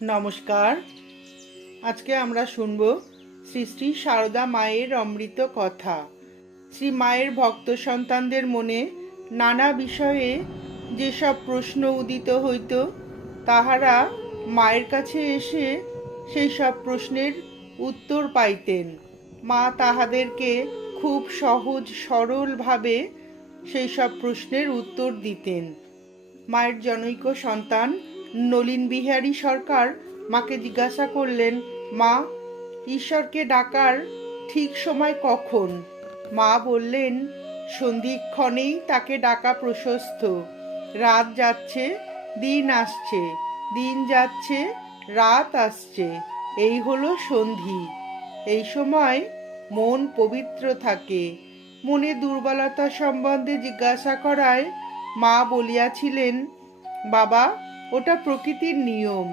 নমস্কার। আজকে আমরা শুনব শ্রী শ্রী সারদা মায়ের অমৃত কথা। শ্রী মায়ের ভক্ত সন্তানদের মনে নানা বিষয়ে যেসব প্রশ্ন উদিত হইত, তাহারা মায়ের কাছে এসে সেই সব প্রশ্নের উত্তর পাইতেন। মা তাহাদেরকে খুব সহজ সরলভাবে সেই সব প্রশ্নের উত্তর দিতেন। মায়ের জনৈক সন্তান নলিন বিহারী সরকার মাকে জিজ্ঞাসা করলেন, মা, ঈশ্বরকে ডাকার ঠিক সময় কখন? মা বললেন, সন্ধিক্ষণেই তাকে ডাকা প্রশস্ত। রাত যাচ্ছে, দিন আসছে, দিন যাচ্ছে, রাত আসছে, এই হলো সন্ধি। এই সময় মন পবিত্র থাকে। মনে দুর্বলতা সম্বন্ধে জিজ্ঞাসা করায় মা বলিয়াছিলেন, বাবা, ওটা প্রকৃতির নিয়ম।